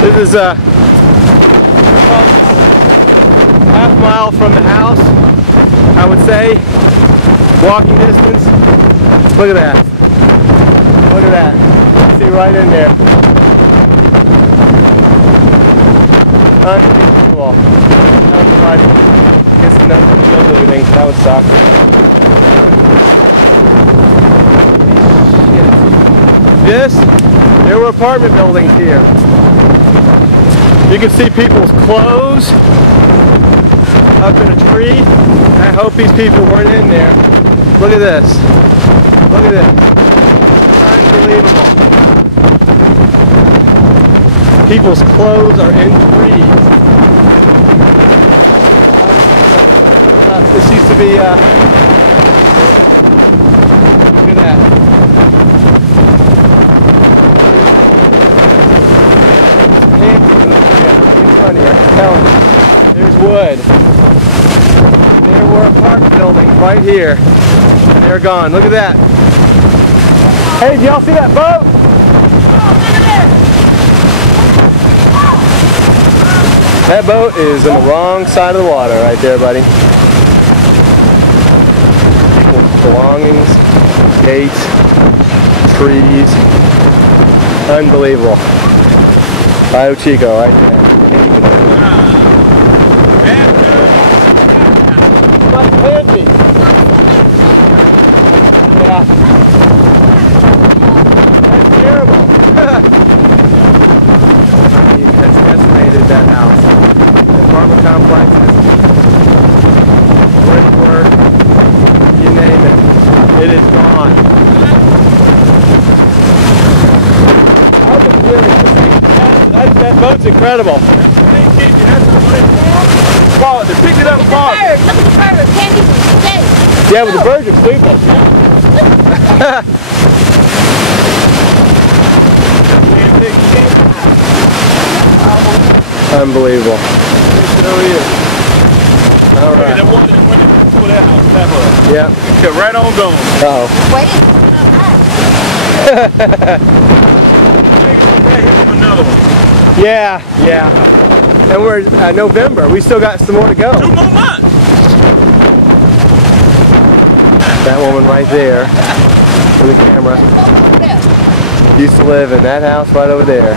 This is a half-mile from the house, I would say. Walking distance. Look at that. Look at that. See right in there. Unbelievable. That was like, I guess no looting. That would suck. There were apartment buildings here. You can see people's clothes up in a tree. I hope these people weren't in there. Look at this. Look at this. Unbelievable. People's clothes are in trees. This used to be, look at that. There's wood. There were apartment buildings right here. And they're gone. Look at that. Hey, did y'all see that boat? That boat is in the wrong side of the water right there, buddy. People's belongings, gates, trees. Unbelievable. Bio Chico right there. Yeah. That's terrible. He has decimated that house. The apartment complexes, brickwork, you name it. It is gone. That boat's incredible. They picked it up and bought it. Look at the bird. Can't even stay. Yeah, but the birds are stupid. Unbelievable. All right. Yeah. Cut right on going. Uh-oh. Wait. Yeah, yeah. And we're November. We still got some more to go. 2 more months. That woman right there in the camera used to live in that house right over there.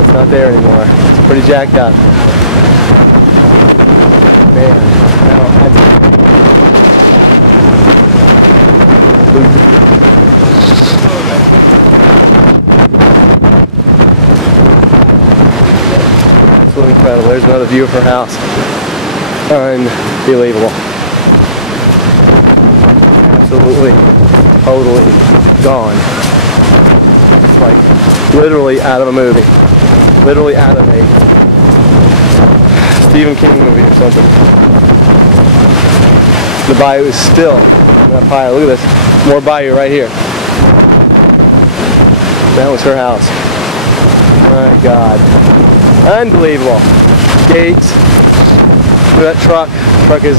It's not there anymore. It's pretty jacked up. Man, absolutely incredible. There's another view of her house. Unbelievable. Absolutely, totally gone. It's like literally out of a movie. Literally out of a Stephen King movie or something. The bayou is still not high. Look at this. More bayou right here. That was her house. My God. Unbelievable. Gates. Look at that truck. Truck is...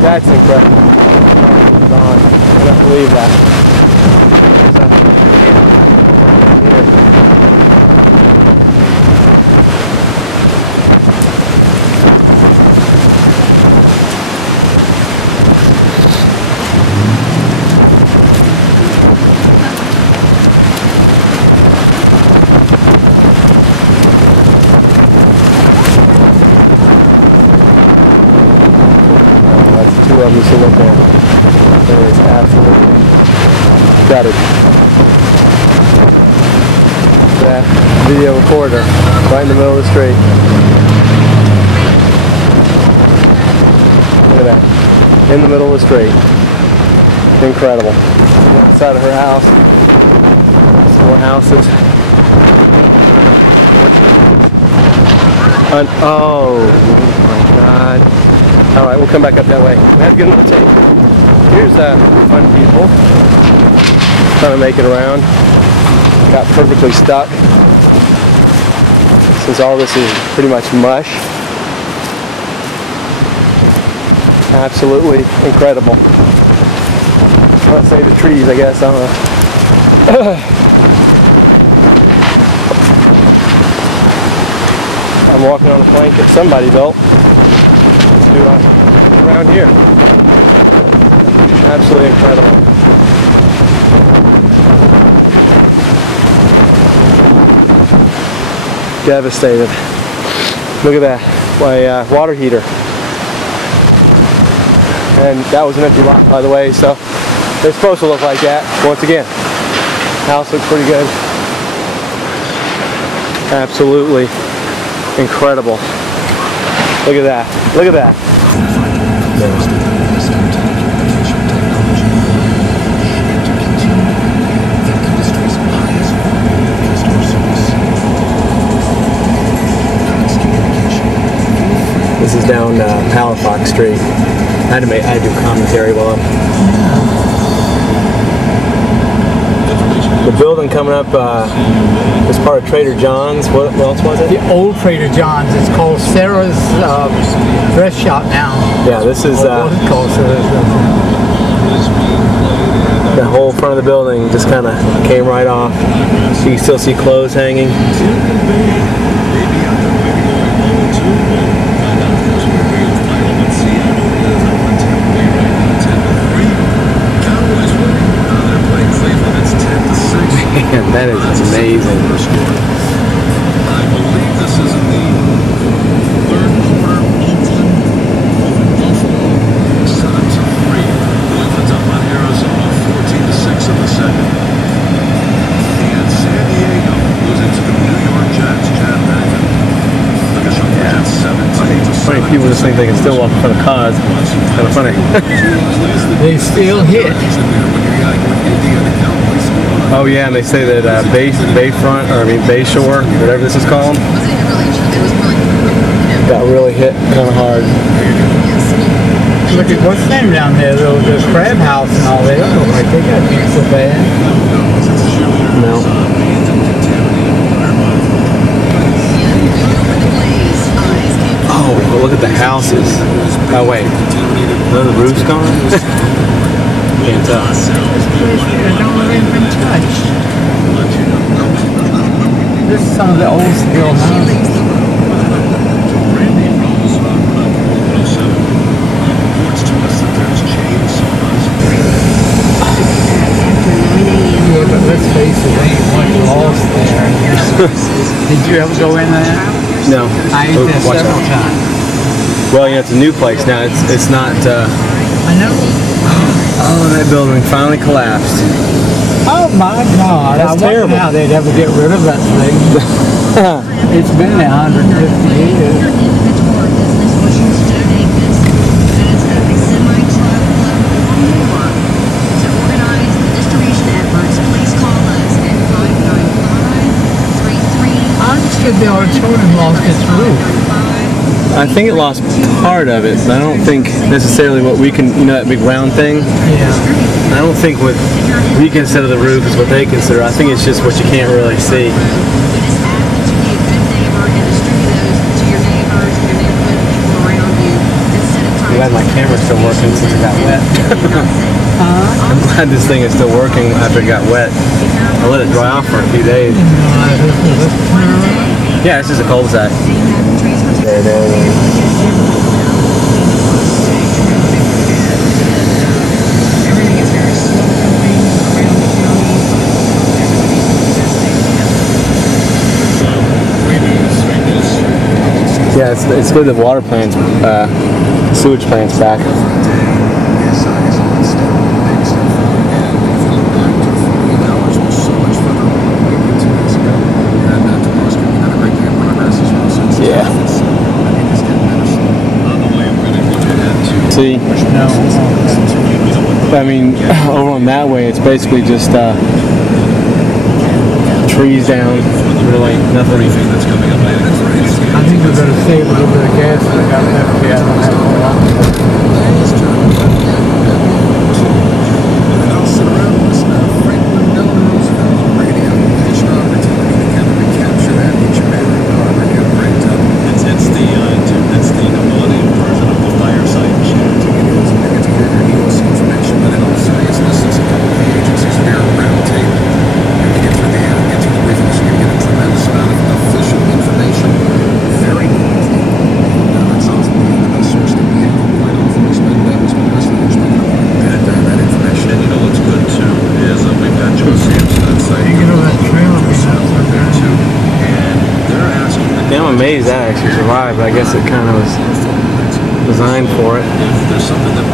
That's incredible. Gone. I cannot believe that. That's two of them you see right there. It is absolutely gutted. That video recorder right in the middle of the street. Look at that. In the middle of the street. Incredible. Outside of her house. Some more houses. Oh my God. Alright, we'll come back up that way. We have to get another tape. Here's fun people trying to make it around. Got perfectly stuck since all this is pretty much mush. Absolutely incredible. Let's say the trees, I guess. I don't know. I'm walking on a plank that somebody built to around here. Absolutely incredible. Devastated. Look at that, my water heater. And that was an empty lot, by the way, so they're supposed to look like that. Once again, house looks pretty good. Absolutely incredible. Look at that. Look at that. This is down Palafox Street. I had to do commentary while the building coming up is part of Trader John's. What else was it? The old Trader John's. It's called Sarah's Dress Shop now. Yeah, this is what it's called, Sarah's Dress Shop. The whole front of the building just kind of came right off. So you can still see clothes hanging. Man, that is amazing. I believe this is in the third quarter. Oakland over Buffalo, 7-3. Cleveland's up on Arizona, 14-6 in the second. And San Diego losing to the New York Jets. Chad Baggett. Look at some Jets, 17-7. Funny, people just think they can still walk in front of cars. Kind of funny. They still hit. Oh yeah, and they say that Bayfront, or Bayshore, whatever this is called, got really hit kind of hard. Look at what's the name down there, though, the crab house and all that. They don't look like they got beat so bad. No. Oh, well, look at the houses. Oh wait, no, the roof's gone? Can't tell. They don't really been touched. This is some of the old steel houses. Yeah, but let's face it, there ain't much lost there. Did you ever go in there? No. I ate there Watch several out. times. Well, you know, it's a new place now. It's not. I know. Oh, that building finally collapsed. Oh my God! That's I wonder terrible. how they'd ever get rid of that thing. It's been there 150 years. I understood the auditorium lost its roof. I think it lost part of it, but I don't think necessarily what we can, you know, that big round thing. Yeah. I don't think what we consider the roof is what they consider. I think it's just what you can't really see. I'm glad my camera's still working since it got wet. I'm glad this thing is still working after it got wet. I let it dry off for a few days. Yeah, it's just a cul-de-sac. Yeah, it's good the water plant's, sewage plant's back. Yeah. See? No. I mean, over on that way, it's basically just trees down. Really, nothing. I think we're going to save a little bit of gas. I got enough gas. I don't have a lot. Very I'm amazed that actually survived, but I guess it kind of was designed for it. If there's something that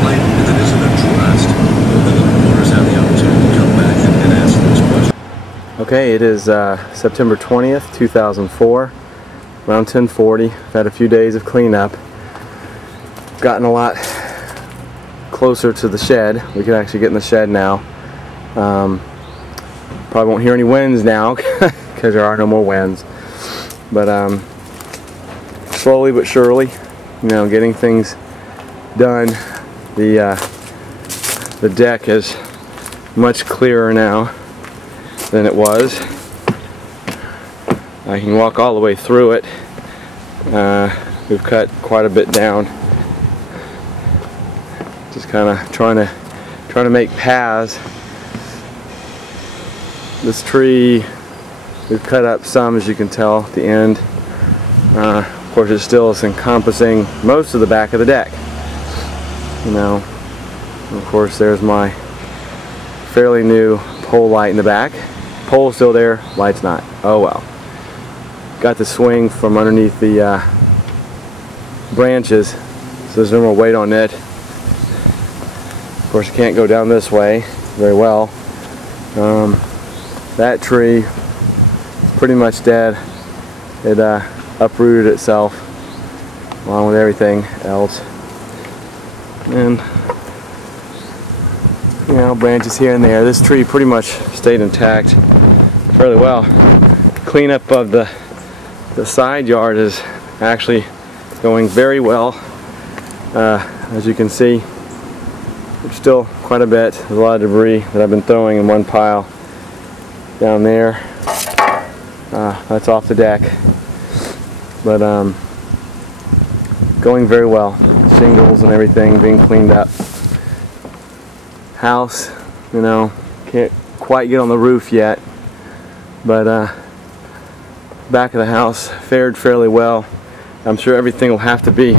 isn't addressed, then the homeowners have the opportunity to come back and answer those questions. Okay, it is September 20th, 2004, around 10:40. I've had a few days of cleanup. Gotten a lot closer to the shed. We can actually get in the shed now. Probably won't hear any winds now because there are no more winds. But slowly but surely, you know, getting things done. The deck is much clearer now than it was. I can walk all the way through it. We've cut quite a bit down. Just kind of trying to make paths. This tree we've cut up some, as you can tell at the end. Of course, it still is encompassing most of the back of the deck. You know, of course, there's my fairly new pole light in the back. Pole's still there, light's not. Oh well. Got the swing from underneath the branches, so there's no more weight on it. Of course, you can't go down this way very well. That tree is pretty much dead. It uprooted itself along with everything else. And you know, branches here and there. This tree pretty much stayed intact fairly well. Cleanup of the side yard is actually going very well. As you can see, there's still quite a bit. There's a lot of debris that I've been throwing in one pile down there. That's off the deck. But going very well. Shingles and everything being cleaned up. House, you know, can't quite get on the roof yet, but back of the house fared fairly well. I'm sure everything will have to be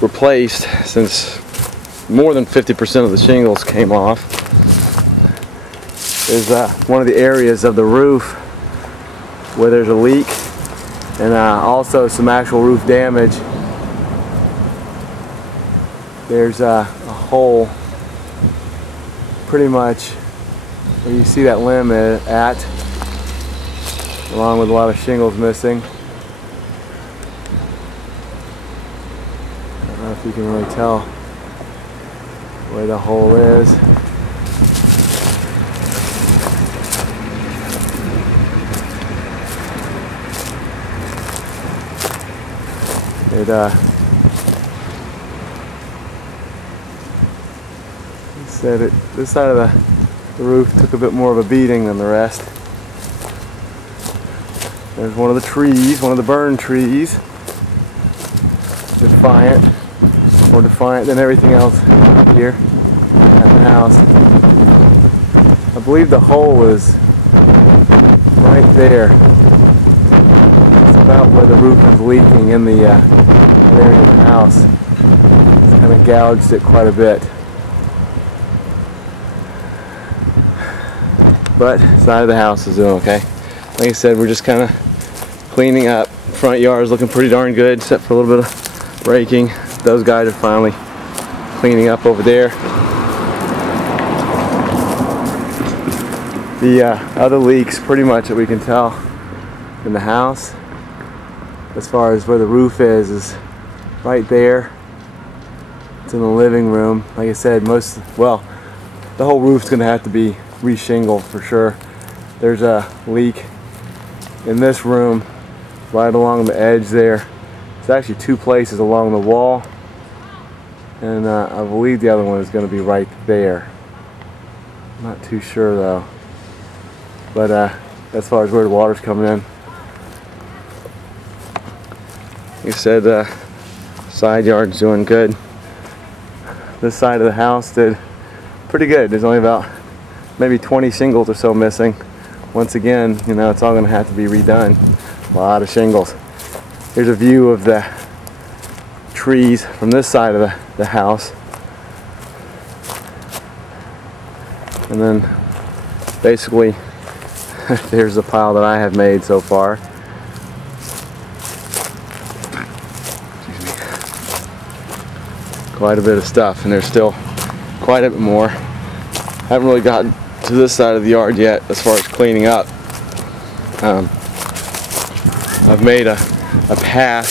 replaced since more than 50% of the shingles came off. There's one of the areas of the roof where there's a leak, and also some actual roof damage. There's a hole pretty much where you see that limb at, along with a lot of shingles missing. I don't know if you can really tell where the hole is. This side of the roof took a bit more of a beating than the rest. There's one of the trees, one of the burned trees. Defiant, more defiant than everything else here at the house. I believe the hole is right there. It's about where the roof is leaking in the that area of the house. It's kind of gouged it quite a bit. But side of the house is doing okay. Like I said, we're just kind of cleaning up. Front yard is looking pretty darn good, except for a little bit of raking. Those guys are finally cleaning up over there. The other leaks, pretty much that we can tell in the house, as far as where the roof is right there. It's in the living room. Like I said, the whole roof's going to have to be re-shingled for sure. There's a leak in this room right along the edge there. It's actually two places along the wall, and I believe the other one is going to be right there. I'm not too sure though, but as far as where the water's coming in, like I said, side yard's doing good. This side of the house did pretty good. There's only about maybe 20 shingles or so missing. Once again, you know, it's all going to have to be redone. A lot of shingles. Here's a view of the trees from this side of the house. And then basically there's the pile that I have made so far. quite a bit of stuff, and there's still quite a bit more. Haven't really gotten to this side of the yard yet as far as cleaning up. I've made a path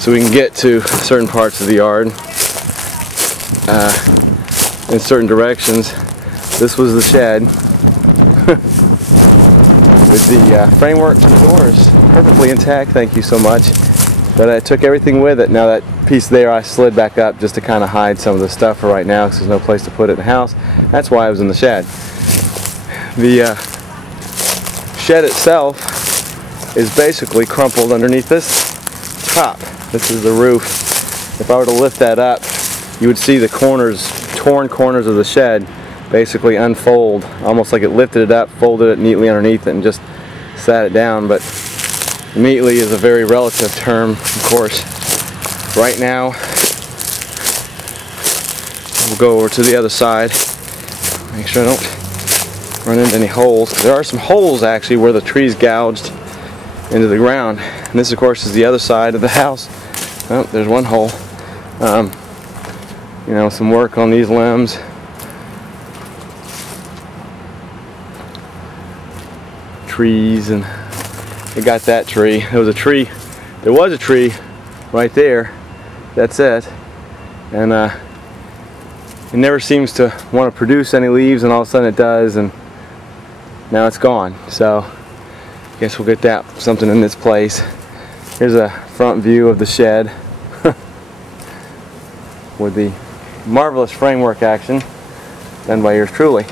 so we can get to certain parts of the yard in certain directions. This was the shed with the framework and doors perfectly intact, thank you so much. But I took everything with it. Now that piece there I slid back up just to kind of hide some of the stuff for right now because there's no place to put it in the house. That's why I was in the shed. The shed itself is basically crumpled underneath this top. This is the roof. If I were to lift that up, you would see the corners, torn corners of the shed basically unfold, almost like it lifted it up, folded it neatly underneath it, and just sat it down. But neatly is a very relative term, of course. Right now, we'll go over to the other side, make sure I don't run into any holes. There are some holes actually where the trees gouged into the ground. And this, of course, is the other side of the house. Oh, there's one hole. You know, some work on these limbs. Trees, and we got that tree. There was a tree right there. That's it. And it never seems to want to produce any leaves, and all of a sudden it does, and now it's gone. So I guess we'll get that something in this place. Here's a front view of the shed with the marvelous framework action done by yours truly.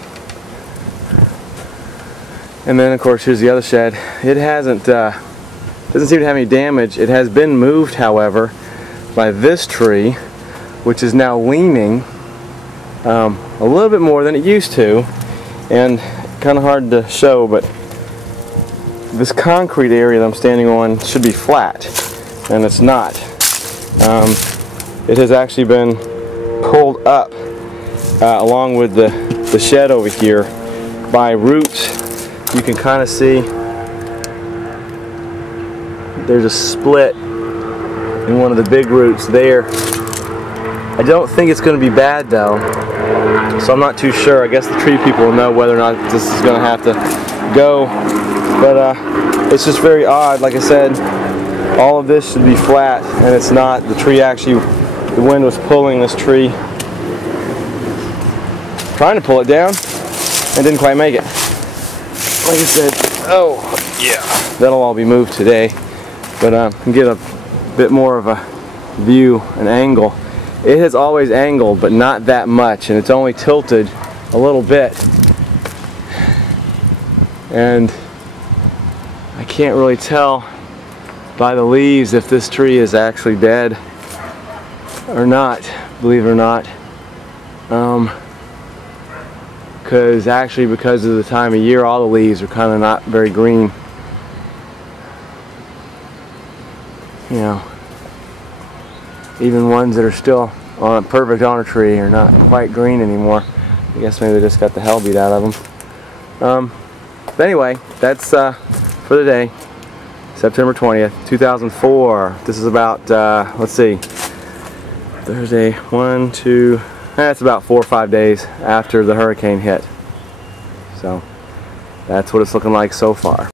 And then of course here's the other shed. It hasn't doesn't seem to have any damage. It has been moved, however, by this tree, which is now leaning a little bit more than it used to, and kind of hard to show, but this concrete area that I'm standing on should be flat, and it's not. It has actually been pulled up along with the shed over here by roots. You can kind of see there's a split in one of the big roots there. I don't think it's going to be bad though, so I'm not too sure. I guess the tree people will know whether or not this is going to have to go, but it's just very odd. Like I said, all of this should be flat, and it's not. The tree actually, the wind was pulling this tree, trying to pull it down, and didn't quite make it. Like I said, oh yeah, that'll all be moved today, but get a bit more of a view, an angle. It has always angled, but not that much, and it's only tilted a little bit, and I can't really tell by the leaves if this tree is actually dead or not, believe it or not, because of the time of year, all the leaves are kind of not very green. You know, even ones that are still on a perfect honor tree are not quite green anymore. I guess maybe they just got the hell beat out of them. But anyway, that's for the day, September 20th, 2004. This is about, let's see, Thursday, it's about 4 or 5 days after the hurricane hit. So that's what it's looking like so far.